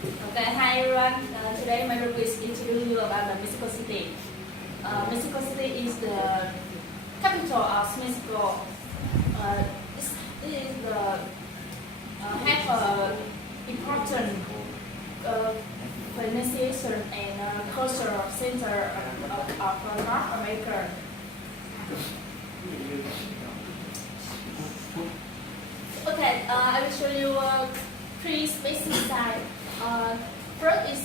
Okay, hi everyone. Today my group is introduce you about the Mexico City. Mexico City is the capital of Mexico. It is the have a important pronunciation and cultural center of North America. Okay, I will show you three basic size. First is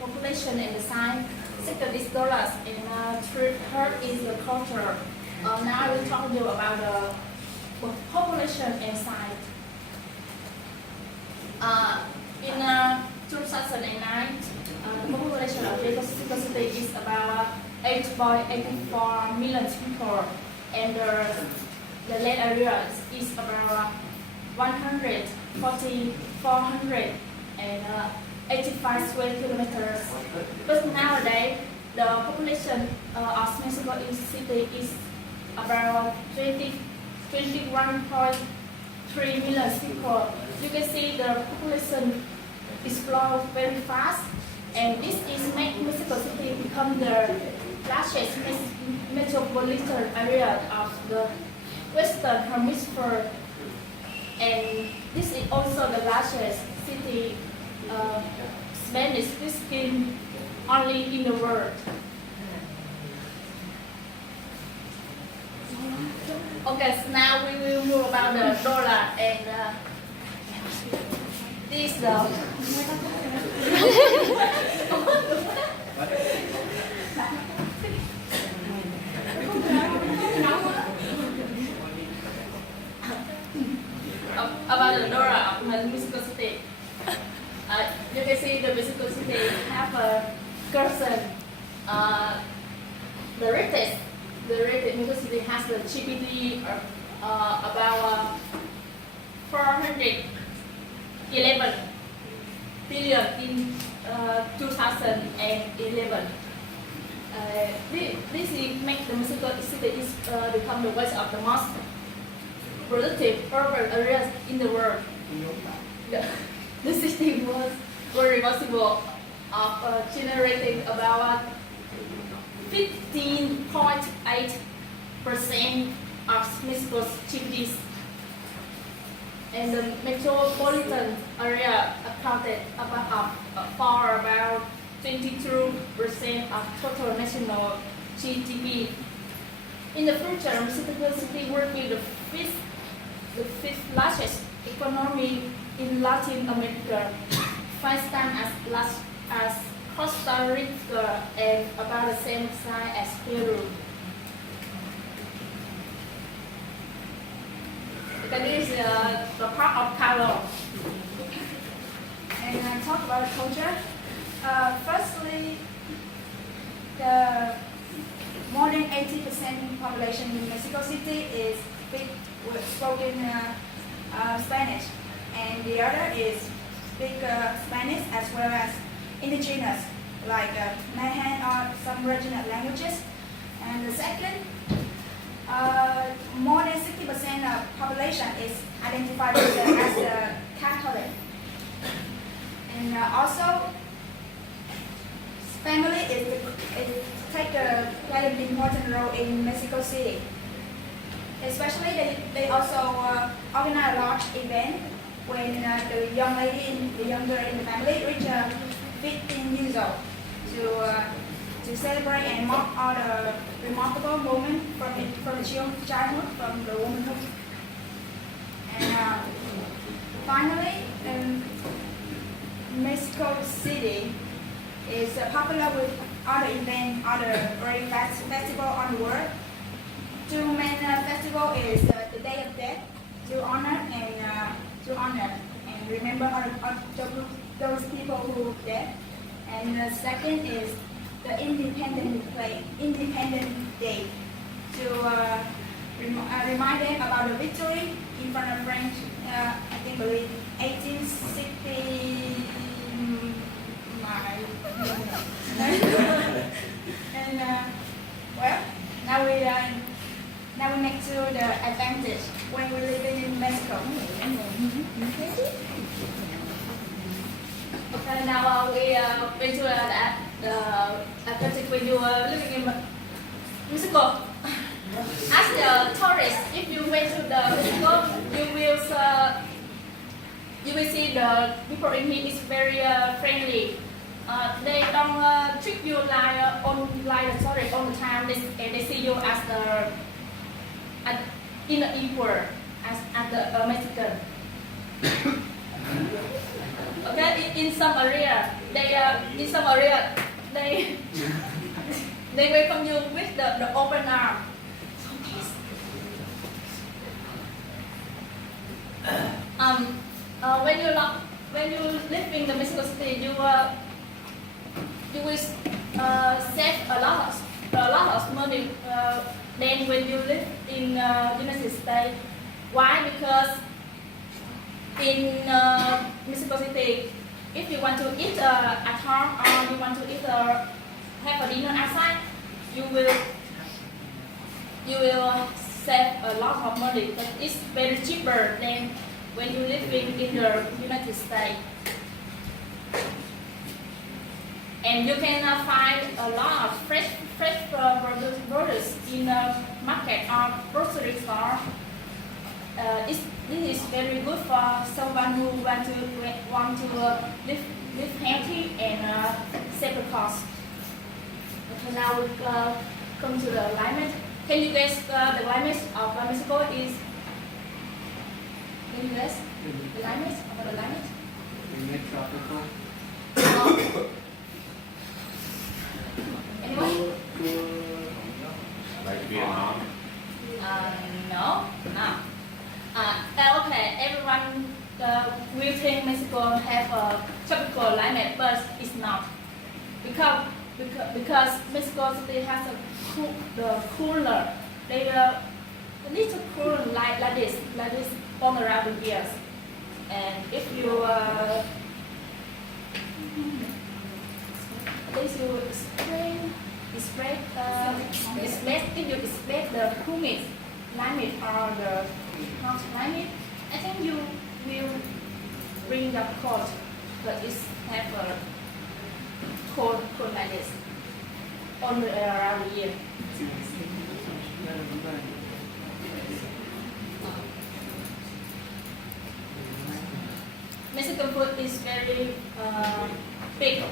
population and the size. Second is dollars, and third is the culture. Now I will talk to you about the population and size. In 2009, the population of Mexico City is about 8.84 million people, and the land area is about 485 square kilometers. But nowadays, the population of Mexico City is about 21.3 million people. You can see the population explode very fast, and this is make Mexico City become the largest metropolitan area of the Western Hemisphere, and this is also the largest city Spanish speaking only in the world. Okay, so now we will move about the dollar, and this about the dollar of Mexico City. You can see the Mexico City have a person. The rate Mexico City has the GDP about 411 billion in 2011. This makes the Mexico City become the one of the most productive urban areas in the world. The city was responsible of generating about 15.8% of Mexico's GDP, and the metropolitan area accounted for about 22% of total national GDP. In the future, Mexico City will be the fifth largest economy in Latin America, 5 times as large as Costa Rica and about the same size as Peru. This is the part of color. And I talk about culture. Firstly, the more than 80% population in Mexico City is spoken Spanish, and the other is speak Spanish as well as indigenous, like Mahan or some regional languages. And the second, more than 60% of population is identified as a Catholic. And also, family take a very important role in Mexico City. Especially, they also organize a large event when the younger in the family reach 15 years old to celebrate and mark all the remarkable moments from the childhood, from the womanhood. And finally, Mexico City is popular with other events, other great festival on the world. Two main festival is the Day of Death, to honor and remember all those people who died. And the second is the Independence Day, to remind them about the victory in front of French. I think believe 1860. And well, now we make to the advantage when we live in Mexico. Okay. And now we went to the Atlantic when you were living in Mexico. As a tourist, if you went to the Mexico, you will see the people in here is very friendly. They don't treat you like on tourist all the time. They see you as in the equal as the Mexican. Okay, in some area, they welcome you with the open arm. When you live in the Mexico City, you will save a lot of money than when you live in United States. Why? Because in Mexico City, if you want to eat at home or you want to eat have a dinner outside, you will save a lot of money. But it's very cheaper than when you live in the United States. And you can find a lot of fresh produce in the market or grocery store. This is very good for someone who want to live healthy and save the cost. Okay, now we come to the climate. Can you guess the climate of Mexico is? Can you guess the climate of the climate? Tropical. Anyone? Like Vietnam. No. Okay, everyone will think Mexico have a tropical climate, but it's not. Because Mexico City has the cooler, they a little cooler like this all around the years. And if you if you expect the humid climate or the hot climate, I think you will bring your coat, but it's have a cold like this all around the year. Mexican food is very big.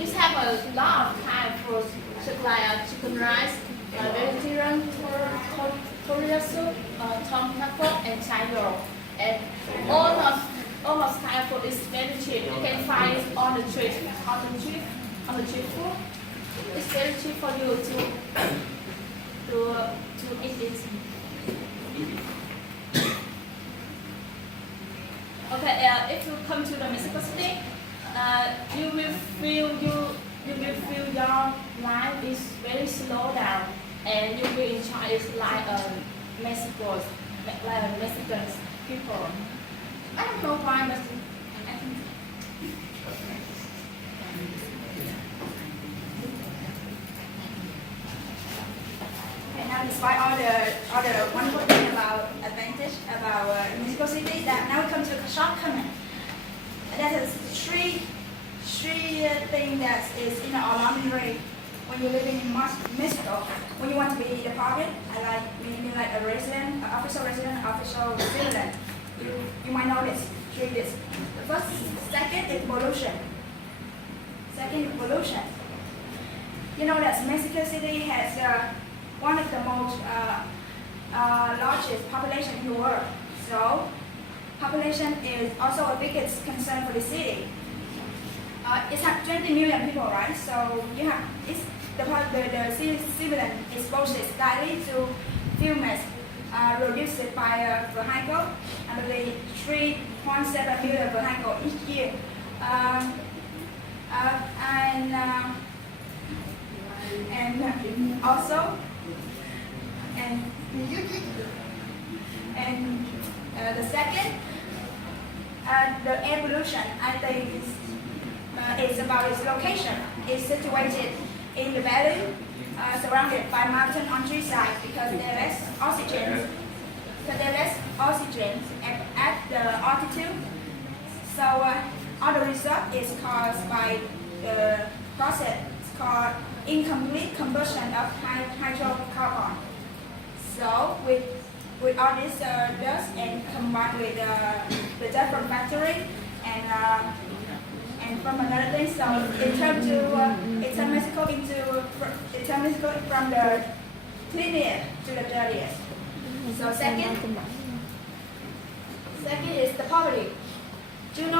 It have a lot of kind of food, such like chicken rice, vegetarian tortilla soup, tom taco, and chai. And almost kind of food is very cheap. You can find it on the street food. It's very cheap for you to eat it. Okay, if you come to the Mexico City, you will feel your life is very slow down, and you will enjoy it like Mexican people. I don't know why, but I think. And now, despite all the wonderful thing about advantage about Mexico City, that now we come to the shortcoming. That is three things that is in the ordinary when you're living in Mexico. When you want to be the public, meaning like a resident, official citizen, you might notice this. The second is pollution. You know that Mexico City has one of the most largest population in the world. So population is also a biggest concern for the city. It's 20 million people, right? So you have the civilian exposure slightly to fumes reduced by vehicle, and the 3.7 million vehicle each year. And also the second, the air pollution, I think is about its location. It's situated in the valley, surrounded by mountain countryside because there is oxygen at the altitude. So other result is caused by the process called incomplete combustion of hydrocarbon. So with all this dust and combined with the dust from factory and from another thing, so it turns Mexico from the cleanest to the dirtiest. So second is the poverty. Do you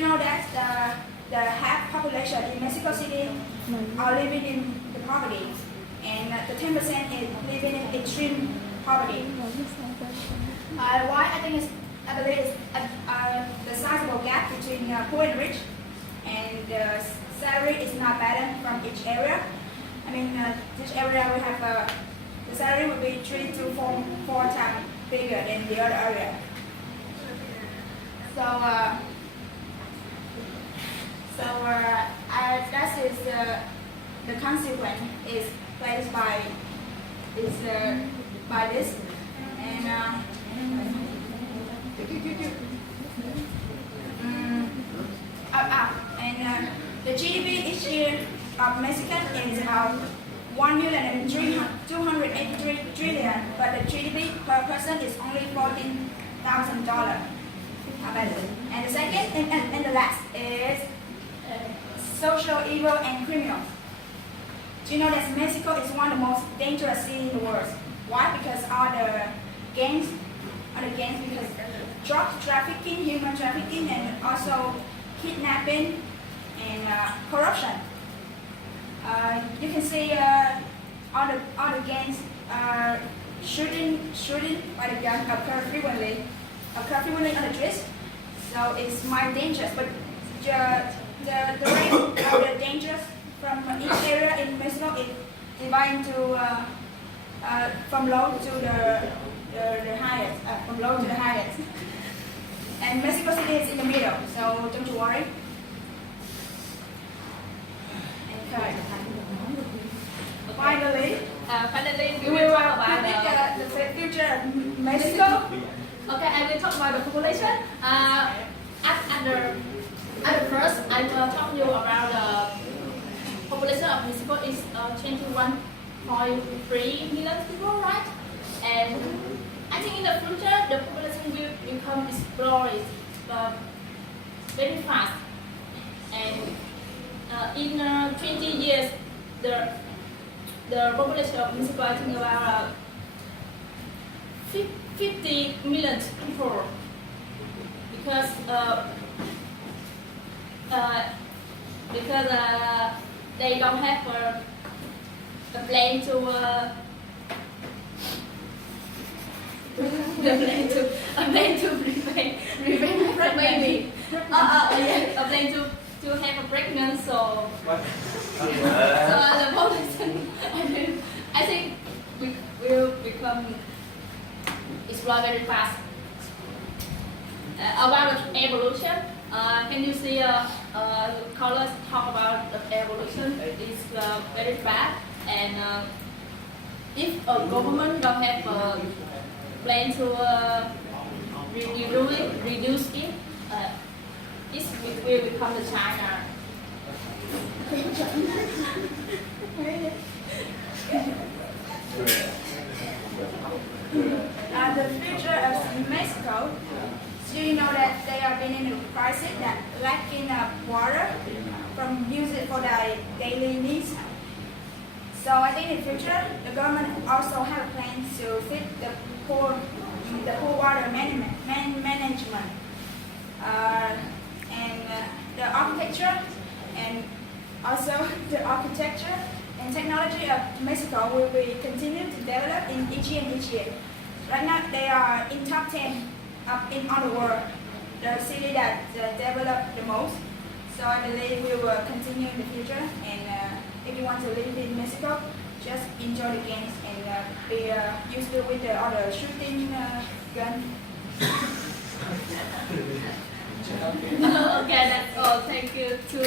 know that the half population in Mexico City are living in the poverty, and the 10% is living in extreme poverty. Why I believe it's the sizable gap between poor and rich, and the salary is not balanced from each area. I mean, each area will have the salary will be 3 to 4 times bigger than the other area. That is the consequence is placed by this, and the GDP each year of Mexican is about 1,283 trillion, but the GDP per person is only $14,000. And the second and the last is social evil and criminal. Do you know that Mexico is one of the most dangerous cities in the world? Why? Because all the gangs, because drug trafficking, human trafficking, and also kidnapping and corruption. You can see all the gangs shooting by the gun occur frequently on the streets. So it's more dangerous. But the rate of the dangers from each area in Mexico is divided into from low to the highest, from low to the highest. And Mexico City is in the middle, so don't you worry. Okay. Finally, we will talk about the future of Mexico. Okay, I will talk about the population. At the first, I will talk you about the population of Mexico is 21.3 million people, right? And I think in the future, the population will become exploded very fast. And in 20 years, the population of Mexico, I think about 50 million people, because they don't have a plane to prevent pregnancy. A plane to have a pregnant, so the population I think will become explode very fast. About the evolution, can you see colors talk about the evolution? It's very bad, and if a government don't have a plan to reduce it, it will become the China. The future of Mexico, do you know that they are being in a crisis that lacking water from use it for their daily needs? So I think in the future, the government also have a plan to fix the poor water management, and the architecture, and also the architecture and technology of Mexico will be continued to develop in each year. Right now, they are in top 10 in all the world, the city that developed the most. So I believe we will continue in the future. And if you want to live in Mexico, just enjoy the games and be used to with the other shooting gun. Okay, that's all. Thank you to